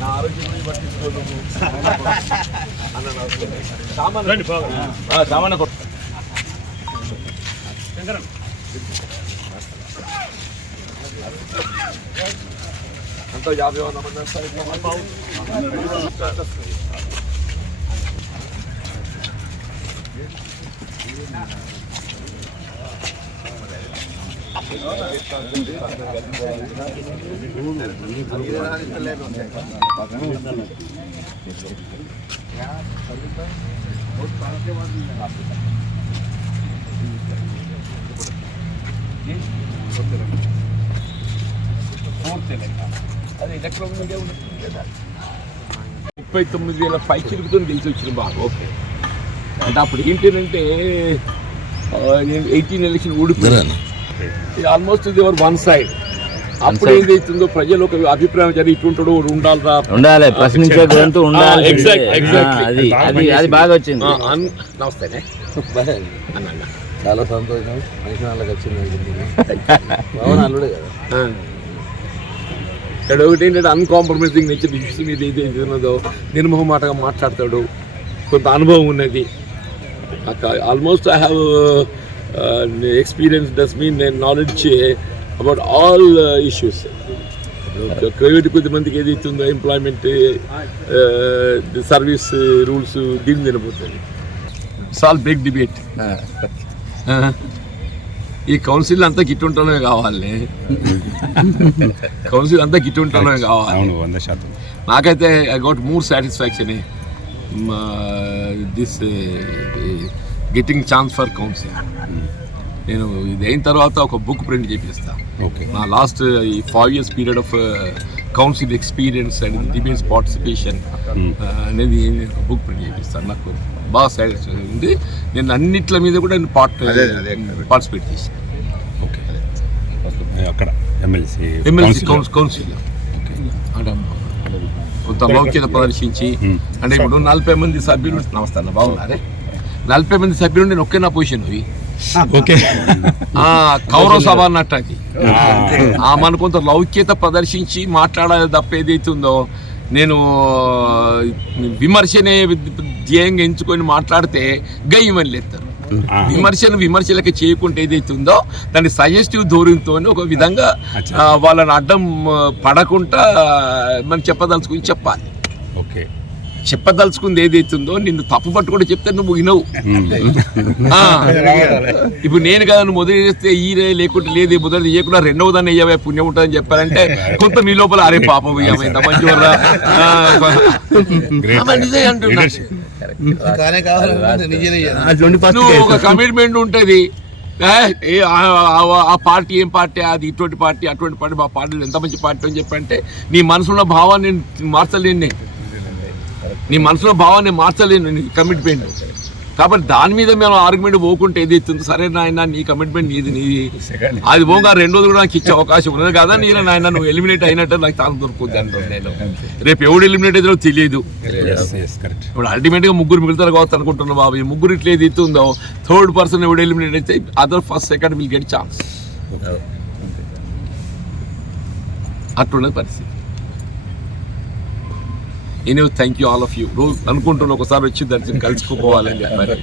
నా ఆరోగ్యం గురించి పట్టించుకోదు అన్న నమస్కారం సామాన్ సామాన్ కొట్టు అంతా యాభై వంద మంది వస్తారు ఇట్లా అది ఎలక్ట్రానిక్ మీడియా ఉన్నట్టుంది కదా. ముప్పై తొమ్మిది వేల పైచిలుకుతో గెలిచి వచ్చిన బాగా ఓకే. అంటే అప్పుడు ఏంటంటే నేను ఎయిటీన్ ఎలక్షన్ ఓడిపోయాను. ఆల్మోస్ట్ ఇది ఎవరు వన్ సైడ్ అప్పుడు ఏదైతుందో ప్రజలు ఒక అభిప్రాయం జరిగి ఇటుంటాడు ఉండాలిరా ఉండాలి ప్రశ్నించే గొంతు ఉండాలి. Ah, exact- exactly. అది అది అది బాగా వచ్చింది. నమస్తేనే అన్న అన్న. చాలా సంతోషం. మనిషి వాళ్ళకి వచ్చింది పవన్ అల్లుడే కదా. ఇక్కడ ఒకటి ఏంటంటే అన్కాంప్రమైజింగ్ నేచర్ ఇష్యూస్ మీద ఏదైతే ఉన్నదో నిర్మోహమాటగా మాట్లాడతాడు. కొంత అనుభవం ఉన్నది. Almost I have experience does mean knowledge about all issues private కొద్ది మందికి ఏదైతే ఉందో ఎంప్లాయ్మెంట్ సర్వీస్ రూల్స్ దీన్ని తినబోతుంది సాల్ బిగ్ డిబేట్ ఈ కౌన్సిల్ అంతా గిట్టుంటూనే కావాలి. కౌన్సిల్ అంతా గిట్టుంటూనే కావాలి. వంద శాతం. నాకైతే I got more satisfaction this getting chance for council నేను ఇది అయిన తర్వాత ఒక బుక్ ప్రింట్ చేపిస్తా. ఓకే నా లాస్ట్ ఈ five years period of council experience and debates participation అనేది బుక్ ప్రింట్ చేపిస్తాను నాకు బాగా సాటిస్ఫై ఉంది. నేను అన్నిట్ల మీద కూడా నేను పార్ట్ పార్టిసిపేట్ చేశాను ఓకే అక్కడ ఎమ్మెల్సీ ఎమ్మెల్సీ కౌన్సిల్ అంటే కొంత లౌక్యత ప్రదర్శించి Hmm. అంటే ఇప్పుడు నలభై మంది సభ్యులు నమస్తే అన్న బాగున్నారే? నలభై మంది సభ్యులు నేను ఒకే నా పొజిషన్ అవి ఓకే. కౌరవ సభ అన్నట్టు అది మన కొంత లౌక్యత ప్రదర్శించి మాట్లాడాలి తప్ప ఏదైతే ఉందో నేను విమర్శనే ధ్యేయంగా ఎంచుకొని మాట్లాడితే గయ్యమని లేస్తారు విమర్శను విమర్శలకి చేయకుంటే ఏదైతే ఉందో దాన్ని సజెస్టివ్ ధోరణితో ఒక విధంగా వాళ్ళని అడ్డం పడకుండా మనం చెప్పదలుచుకుని చెప్పాలి. ఓకే. చెప్పదలుచుకుంది ఏదైతే ఉందో నిన్ను తప్పు పట్టు కూడా చెప్తే నువ్వు వినవు. ఆ. ఇప్పుడు నేను కదా నువ్వు మొదలు చేస్తే ఈ రే లేకుంటే లేదు మొదలు చేయకుండా రెండవ దాన్ని అయ్యవే పుణ్యం ఉంటుందని చెప్పారంటే కొంత మీ లోపల అరే పాపం ఇంత మంచి నువ్వు ఒక కమిట్మెంట్ ఉంటుంది. ఆ- పార్టీ ఏం పార్టీ అది ఇటువంటి పార్టీ అటువంటి పార్టీ మా పార్టీలు ఎంత మంచి పార్టీ అని చెప్పంటే నీ మనసులో భావాన్ని నేను. మార్చలేను. నీ మనసులో భావాన్ని మార్చలేను నీ కమిట్మెంట్ కాబట్టి దాని మీద మేము ఆర్గ్యుమెంట్ పోకుంటే ఏది ఇస్తుంది సరే నాయన నీ కమిట్మెంట్ నీది నీది అది పోగా రెండోది కూడా నాకు ఇచ్చే అవకాశం ఉన్నది కదా నేను నాయన నువ్వు ఎలిమినేట్ అయినట్టు నాకు తాను దొరుకుతుంది అంటాను నేను. రేపు ఎవడు ఎలిమినేట్ అయితే తెలియదు. ఇప్పుడు అల్టిమేట్గా ముగ్గురు మిగతారు కావచ్చు అనుకుంటున్నా బాబు. ఈ ముగ్గురు ఇట్లా ఏది ఉందో థర్డ్ పర్సన్ ఎవడు ఎలిమినేట్ అయితే other first second will get chance అట్లున్నది పరిస్థితి. Any thank you all of you రోజు అనుకుంటున్నా ఒకసారి వచ్చి దర్శనం కలుసుకోపోవాలని చెప్పారు.